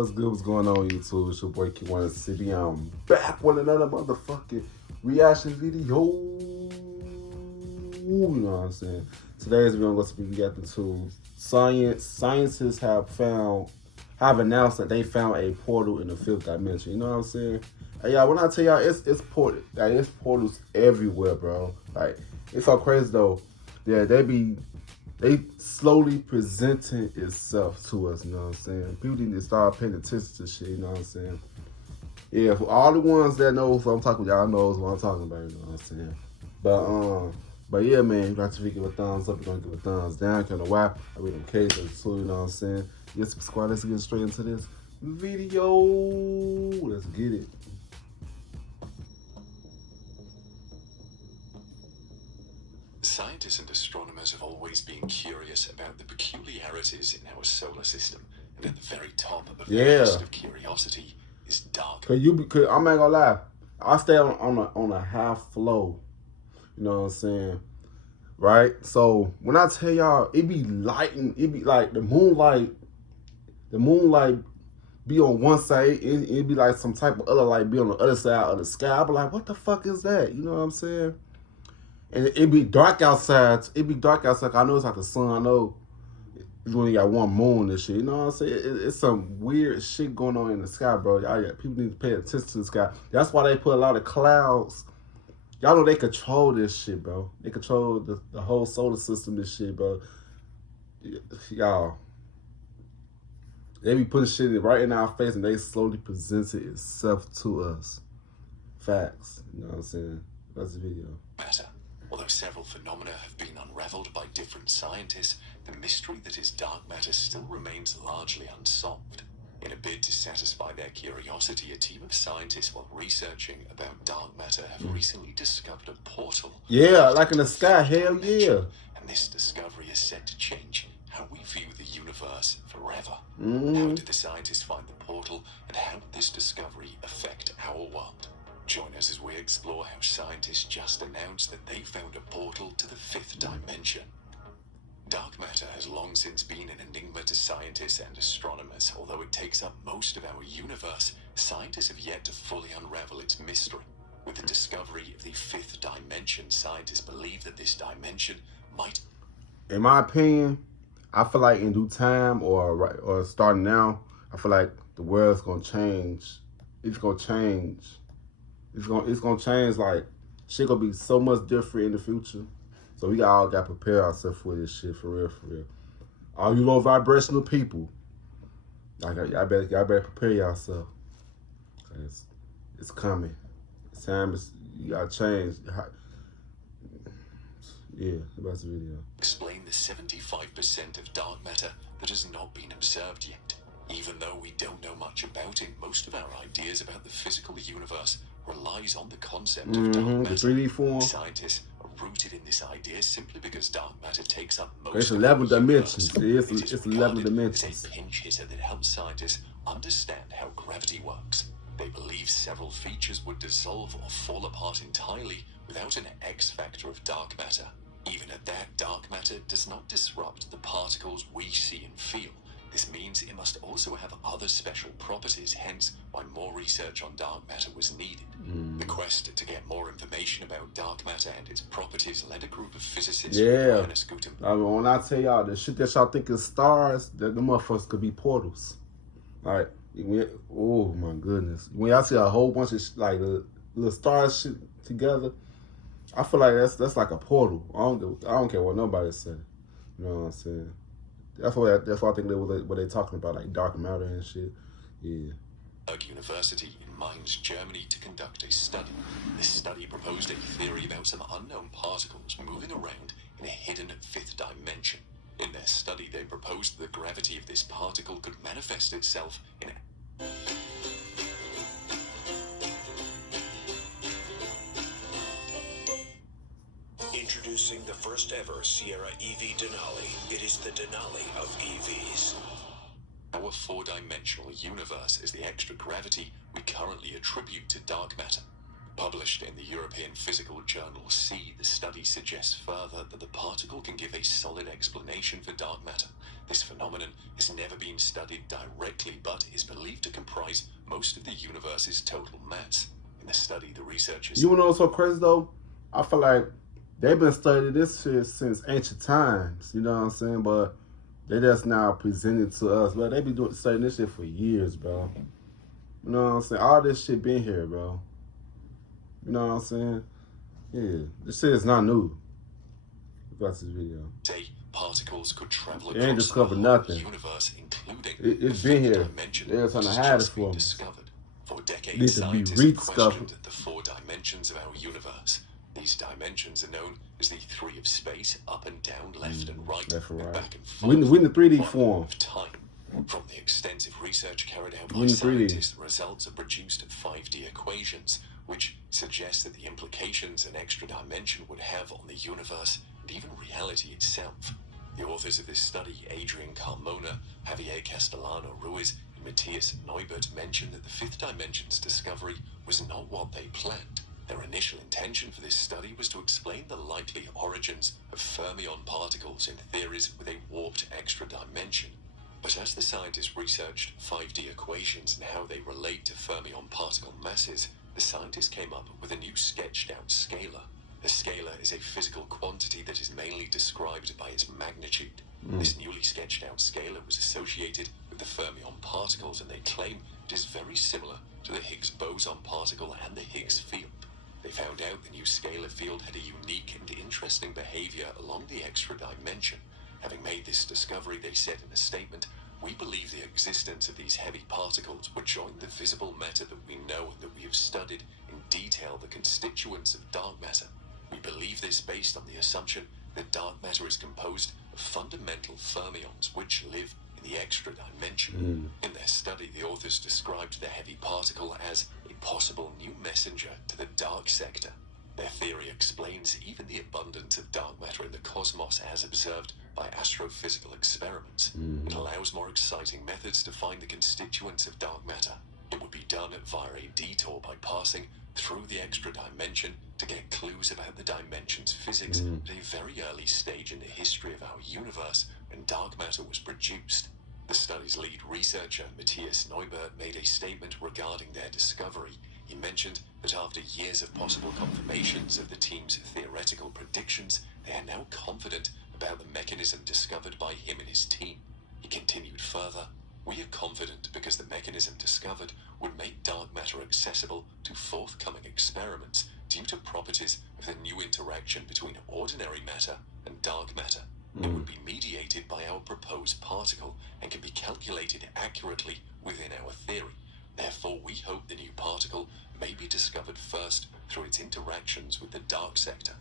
What's good? What's going on, YouTube? It's your boy K1CB. I'm back with another motherfucking reaction video. You know what I'm saying? Today's video, I'm going to be getting to scientists have announced that they found a portal in the fifth dimension. You know what I'm saying? Hey, y'all, when I tell y'all, it's portals everywhere, bro. Like, it's so crazy though. Yeah, they slowly presenting itself to us, you know what I'm saying? People need to start paying attention to shit, you know what I'm saying? Yeah, for all the ones that knows what I'm talking about, y'all knows what I'm talking about, you know what I'm saying? But yeah, man, you got to give a thumbs up, you're gonna give a thumbs down, kind of why. I read them cases too, you know what I'm saying? Yes, squad, let's get straight into this video. Let's get it. Scientists and astronomers have always been curious about the peculiarities in our solar system, and at the very top of the list of curiosity is dark. I'm not gonna lie, I stay on a high flow, you know what I'm saying, right? So when I tell y'all, it be lighting, it be like the moonlight be on one side, it be like some type of other light be on the other side of the sky. I be like, what the fuck is that? You know what I'm saying? And it be dark outside. I know it's like the sun. I know you only got one moon and shit. You know what I'm saying? It's some weird shit going on in the sky, bro. People need to pay attention to the sky. That's why they put a lot of clouds. Y'all know they control this shit, bro. They control the whole solar system and shit, bro. Y'all. They be putting shit right in our face and they slowly present it itself to us. Facts. You know what I'm saying? That's the video. Matter. Although several phenomena have been unraveled by different scientists, the mystery that is dark matter still remains largely unsolved. In a bid to satisfy their curiosity, a team of scientists while researching about dark matter have recently discovered a portal. Yeah, like in the sky, hell yeah. And this discovery is set to change how we view the universe forever. Mm-hmm. How did the scientists find the portal, and how did this discovery affect our world? Join us as we explore how scientists just announced that they found a portal to the fifth dimension. Dark matter has long since been an enigma to scientists and astronomers. Although it takes up most of our universe, scientists have yet to fully unravel its mystery. With the discovery of the fifth dimension, scientists believe that this dimension might... In my opinion, I feel like in due time or starting now, I feel like the world's gonna change. It's gonna change. It's gonna change. Like, shit gonna be so much different in the future. So we all got to prepare ourselves for this shit, for real, for real. All you low vibrational people, like, y'all better prepare yourself. Cause it's coming. It's time. You gotta change. Yeah, that's the video. Explain the 75% of dark matter that has not been observed yet. Even though we don't know much about it, most of our ideas about the physical universe relies on the concept of dark matter. The 3D form. Scientists are rooted in this idea simply because dark matter takes up most it's of 11 our dimensions. universe. It's 11 dimensions. It's a pinch hitter that helps scientists understand how gravity works. They believe several features would dissolve or fall apart entirely without an X factor of dark matter. Even at that, dark matter does not disrupt the particles we see and feel. This means it must also have other special properties, hence why more research on dark matter was needed. The quest to get more information about dark matter and its properties led a group of physicists. When I tell y'all, the shit that y'all think is stars, the motherfuckers could be portals. Like, oh my goodness. When y'all see a whole bunch of like the little stars shit together, I feel like that's like a portal. I don't care what nobody said. You know what I'm saying? That's why I think what they talking about, like dark matter and shit. Yeah. University in Mainz, Germany, to conduct a study. This study proposed a theory about some unknown particles moving around in a hidden fifth dimension. In their study, they proposed the gravity of this particle could manifest itself in Introducing the first ever Sierra EV Denali. It is the Denali of EVs. Our four-dimensional universe is the extra gravity we currently attribute to dark matter. Published in the European Physical Journal C, the study suggests further that the particle can give a solid explanation for dark matter. This phenomenon has never been studied directly, but is believed to comprise most of the universe's total mass. In the study, the researchers... You wanna know what's so crazy though? I feel like they've been studying this shit since ancient times, you know what I'm saying? But they just now presented to us, bro. They be studying this shit for years, bro. You know what I'm saying? All this shit been here, bro. You know what I'm saying? Yeah, this shit is not new. Watch this video. Say particles could travel They ain't across discovered the whole nothing. universe, including It's the been fifth here. dimension, They're trying to which hide has it just been from us. discovered. For Need decades, to be scientists have rediscovered. questioned the 4 dimensions of our universe. These dimensions are known as the 3 of space: up and down, left and right, left and right. back and We forth. in the 3D 1 form. of time. From the extensive research carried out We by in 3D. scientists, the results are produced 5D equations, which suggest that the implications an extra dimension would have on the universe and even reality itself. The authors of this study, Adrian Carmona, Javier Castellano Ruiz, and Matthias Neubert, mentioned that the 5th dimension's discovery was not what they planned. Their initial intention for this study was to explain the likely origins of fermion particles in theories with a warped extra dimension. But as the scientists researched 5D equations and how they relate to fermion particle masses, the scientists came up with a new sketched-out scalar. A scalar is a physical quantity that is mainly described by its magnitude. This newly sketched-out scalar was associated with the fermion particles, and they claim it is very similar to the Higgs boson particle and the Higgs field. They found out the new scalar field had a unique and interesting behavior along the extra dimension. Having made this discovery, they said in a statement, "We believe the existence of these heavy particles would join the visible matter that we know and that we have studied in detail the constituents of dark matter. We believe this based on the assumption that dark matter is composed of fundamental fermions which live in the extra dimension." In their study, the authors described the heavy particle as a possible new messenger to the dark sector. Their theory explains even the abundance of dark matter in the cosmos as observed by astrophysical experiments. It allows more exciting methods to find the constituents of dark matter. It would be done via a detour by passing through the extra dimension to get clues about the dimension's physics at a very early stage in the history of our universe when dark matter was produced. The study's lead researcher, Matthias Neubert, made a statement regarding their discovery. He mentioned that after years of possible confirmations of the team's theoretical predictions, they are now confident about the mechanism discovered by him and his team. He continued further, "We are confident because the mechanism discovered would make dark matter accessible to forthcoming experiments due to properties of the new interaction between ordinary matter and dark matter. It would be mediated by our proposed particle and can be calculated accurately within our theory. Therefore, we hope the new particle may be discovered first through its interactions with the dark sector.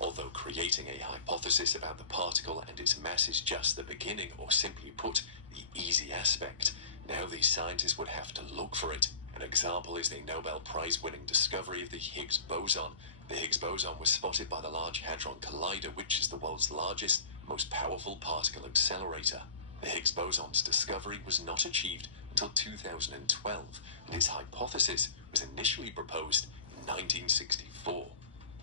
Although creating a hypothesis about the particle and its mass is just the beginning, or simply put, the easy aspect, now these scientists would have to look for it. An example is the Nobel Prize-winning discovery of the Higgs boson. The Higgs boson was spotted by the Large Hadron Collider, which is the world's largest, most powerful particle accelerator. The Higgs boson's discovery was not achieved until 2012, and its hypothesis was initially proposed in 1964.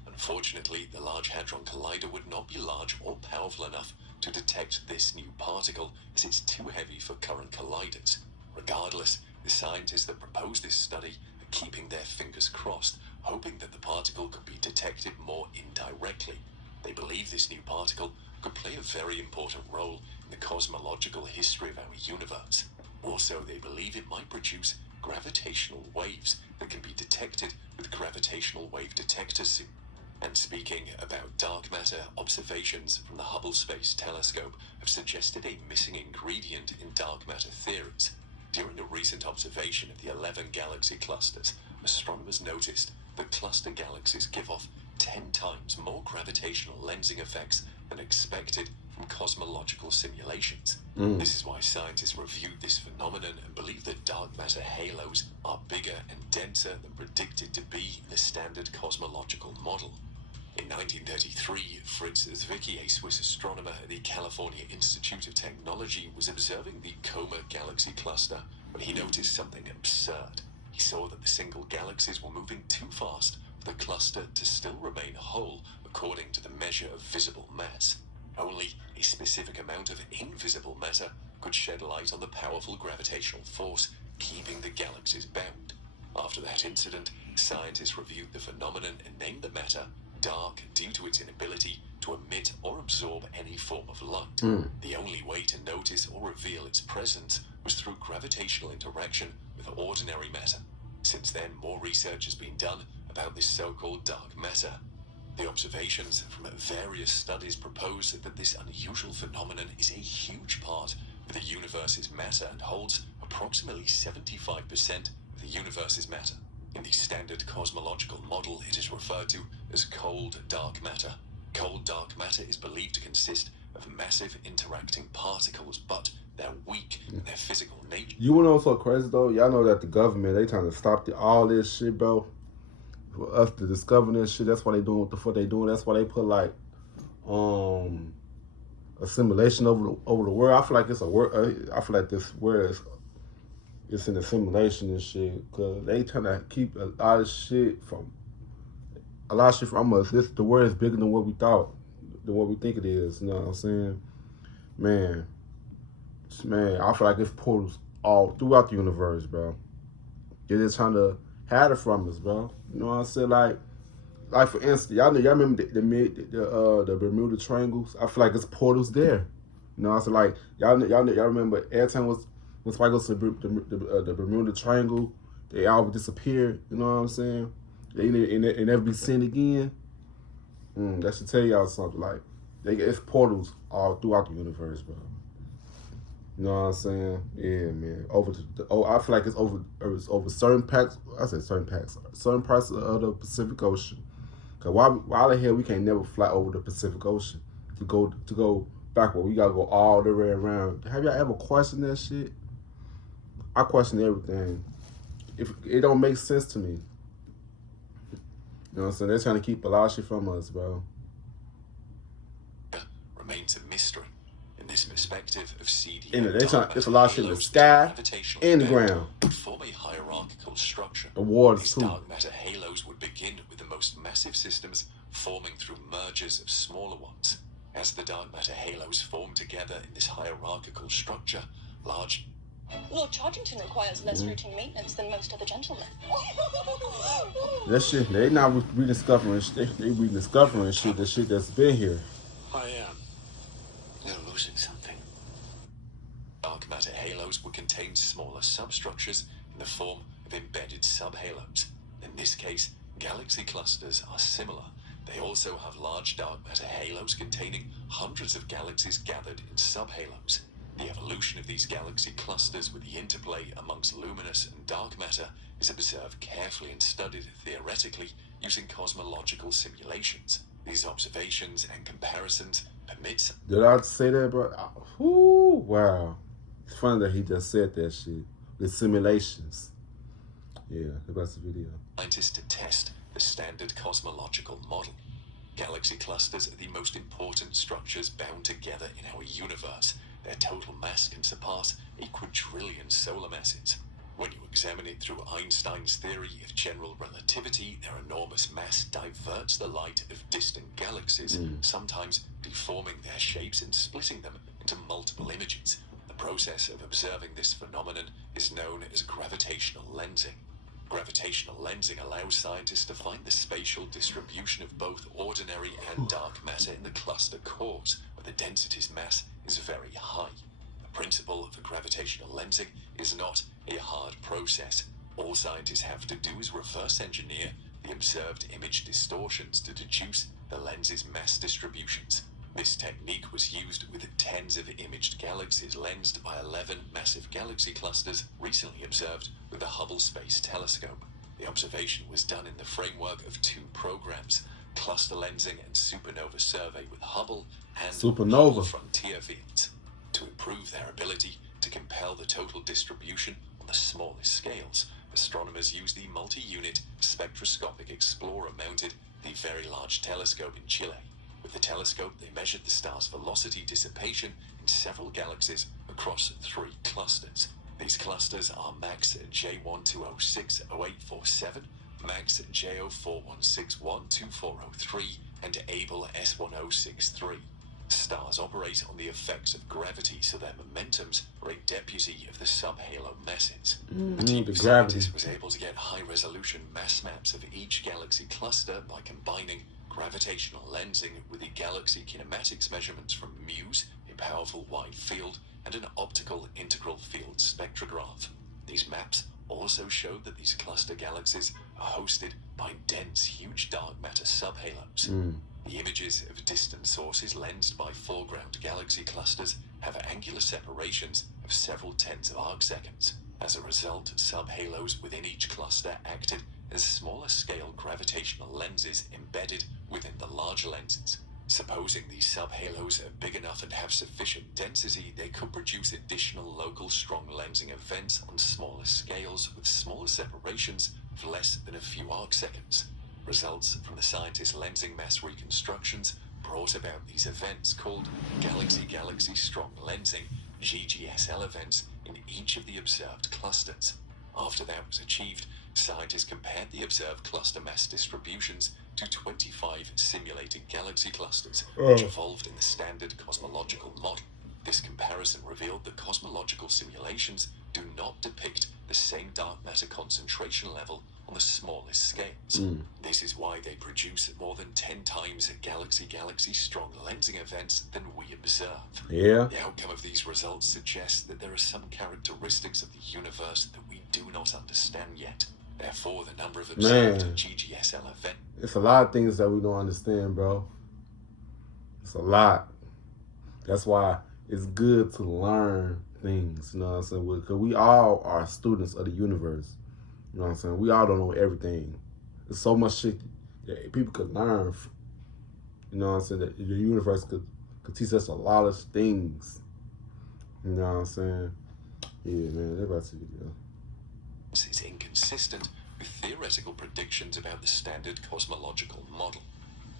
Unfortunately, the Large Hadron Collider would not be large or powerful enough to detect this new particle, as it's too heavy for current colliders. Regardless, the scientists that proposed this study are keeping their fingers crossed, hoping that the particle could be detected more indirectly. They believe this new particle could play a very important role in the cosmological history of our universe. Also, they believe it might produce gravitational waves that can be detected with gravitational wave detectors soon. And speaking about dark matter, observations from the Hubble Space Telescope have suggested a missing ingredient in dark matter theories. During a recent observation of the 11 galaxy clusters, astronomers noticed that cluster galaxies give off 10 times more gravitational lensing effects than expected from cosmological simulations. This is why scientists reviewed this phenomenon and believe that dark matter halos are bigger and denser than predicted to be in the standard cosmological model. In 1933, Fritz Zwicky, a Swiss astronomer at the California Institute of Technology, was observing the Coma galaxy cluster when he noticed something absurd. He saw that the single galaxies were moving too fast for the cluster to still remain whole according to the measure of visible mass. Only a specific amount of invisible matter could shed light on the powerful gravitational force keeping the galaxies bound. After that incident, scientists reviewed the phenomenon and named the matter dark due to its inability to emit or absorb any form of light. The only way to notice or reveal its presence was through gravitational interaction with ordinary matter. Since then, more research has been done about this so-called dark matter. The observations from various studies propose that this unusual phenomenon is a huge part of the universe's matter and holds approximately 75% of the universe's matter. In the standard cosmological model, it is referred to as cold dark matter. Cold dark matter is believed to consist of massive interacting particles, but they're weak in their physical nature. You wanna know what's so crazy though? Y'all know that the government, they trying to stop all this shit, bro. For us to discover this shit, that's why they doing what the fuck they doing. That's why they put like a simulation over the world. I feel like it's a word. I feel like this word is it's an assimilation and shit, cause they trying to keep a lot of shit from us. The word is bigger than what we thought, than what we think it is. You know what I'm saying, man? I feel like it's portals all throughout the universe, bro. They're just trying to hide it from us, bro. You know what I'm saying? Like for instance, y'all remember the Bermuda Triangles? I feel like it's portals there. You know what I'm saying? Like y'all remember every time when somebody goes to the Bermuda Triangle, they all disappear. You know what I'm saying? They never be seen again. That should tell y'all something. Like it's portals all throughout the universe, bro. You know what I'm saying? Yeah, man. I feel like it's over certain parts. I said certain parts of the Pacific Ocean. Cause why the hell we can't never fly over the Pacific Ocean to go backward? We gotta go all the way around. Have y'all ever questioned that shit? I question everything. If it don't make sense to me. You know what I'm saying? They're trying to keep a lot of shit from us, bro. Remains a mystery. In this perspective of CD, It's a lot of shit in the sky and the ground. Would form a hierarchical structure. The waters These too. dark matter halos would begin with the most massive systems forming through mergers of smaller ones. As the dark matter halos form together in this hierarchical structure, large Lord Chargington requires less routine maintenance than most other gentlemen. That shit, they not rediscovering shit. They rediscovering shit, the shit that's been here. I am. You're losing something. dark matter halos would contain smaller substructures in the form of embedded subhalos. In this case, galaxy clusters are similar. They also have large dark matter halos containing hundreds of galaxies gathered in subhalos. The evolution of these galaxy clusters with the interplay amongst luminous and dark matter is observed carefully and studied theoretically using cosmological simulations. These observations and comparisons permit... Did I say that, bro? Ooh, wow. It's funny that he just said that shit. The simulations. Yeah, that's the video. scientists to test the standard cosmological model. Galaxy clusters are the most important structures bound together in our universe. Their total mass can surpass a quadrillion solar masses. When you examine it through Einstein's theory of general relativity, their enormous mass diverts the light of distant galaxies, sometimes deforming their shapes and splitting them into multiple images. The process of observing this phenomenon is known as gravitational lensing. Gravitational lensing allows scientists to find the spatial distribution of both ordinary and dark matter in the cluster cores, where the density's mass is very high. The principle of gravitational lensing is not a hard process. All scientists have to do is reverse engineer the observed image distortions to deduce the lens's mass distributions. This technique was used with tens of imaged galaxies lensed by 11 massive galaxy clusters recently observed with the Hubble Space Telescope. The observation was done in the framework of two programs, Cluster Lensing and Supernova Survey with Hubble and Supernova Hubble Frontier Fields. To improve their ability to compel the total distribution on the smallest scales, astronomers used the multi-unit spectroscopic explorer mounted the Very Large Telescope in Chile. With the telescope, they measured the star's velocity dissipation in several galaxies across 3 clusters. These clusters are MAX J12060847, Max J04161240 and Able S1063. Stars operate on the effects of gravity, so their momentums are a deputy of the subhalo masses. The team the of gravity. scientists was able to get high-resolution mass maps of each galaxy cluster by combining gravitational lensing with the galaxy kinematics measurements from MUSE, a powerful wide field, and an optical integral field spectrograph. These maps also showed that these cluster galaxies are hosted by dense, huge dark matter subhalos. The images of distant sources lensed by foreground galaxy clusters have angular separations of several tens of arcseconds. As a result, subhalos within each cluster acted as smaller scale gravitational lenses embedded within the larger lenses. Supposing these subhalos are big enough and have sufficient density, they could produce additional local strong lensing events on smaller scales with smaller separations of less than a few arcseconds. Results from the scientists' lensing mass reconstructions brought about these events called galaxy-galaxy strong lensing, GGSL events, in each of the observed clusters. After that was achieved, scientists compared the observed cluster mass distributions to 25 simulated galaxy clusters, which evolved in the standard cosmological model. This comparison revealed that cosmological simulations do not depict the same dark matter concentration level on the smallest scales. This is why they produce more than 10 times galaxy-galaxy strong lensing events than we observe. Yeah. The outcome of these results suggests that there are some characteristics of the universe that we do not understand yet. Therefore, the number of observed GGSL events... It's a lot of things that we don't understand, bro. It's a lot. That's why it's good to learn things, you know what I'm saying? Because we all are students of the universe. You know what I'm saying? We all don't know everything. There's so much shit that people could learn. You know what I'm saying? That the universe could teach us a lot of things. You know what I'm saying? Yeah, man, they're about to video. Is inconsistent with theoretical predictions about the standard cosmological model.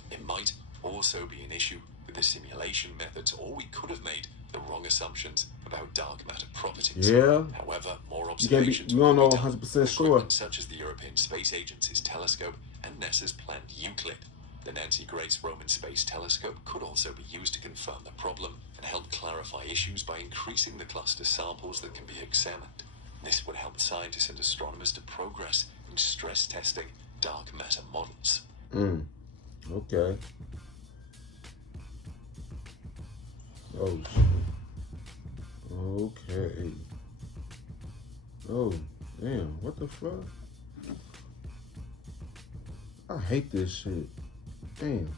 It might also be an issue with the simulation methods, or we could have made the wrong assumptions about dark matter properties. Yeah. However, more observations You don't know will be done 100% with sure. equipment such as the European Space Agency's telescope and NASA's planned Euclid. The Nancy Grace Roman Space Telescope could also be used to confirm the problem and help clarify issues by increasing the cluster samples that can be examined. This would help scientists and astronomers to progress in stress testing dark matter models. Okay. Oh, shit. Okay. Oh, damn. What the fuck? I hate this shit. Damn.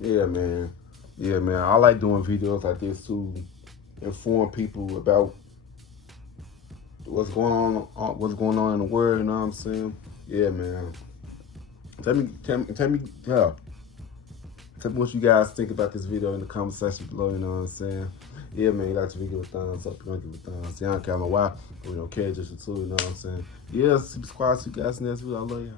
Yeah, man. Yeah, man. I like doing videos like this to inform people about what's going on in the world, you know what I'm saying? Yeah, man. Tell me what you guys think about this video in the comment section below, you know what I'm saying? Yeah, man, you like the video, give a thumbs up, you don't give a thumbs. I don't care why, but we don't care, just the two, you know what I'm saying? Yeah, subscribe to you guys in the next video. I love y'all.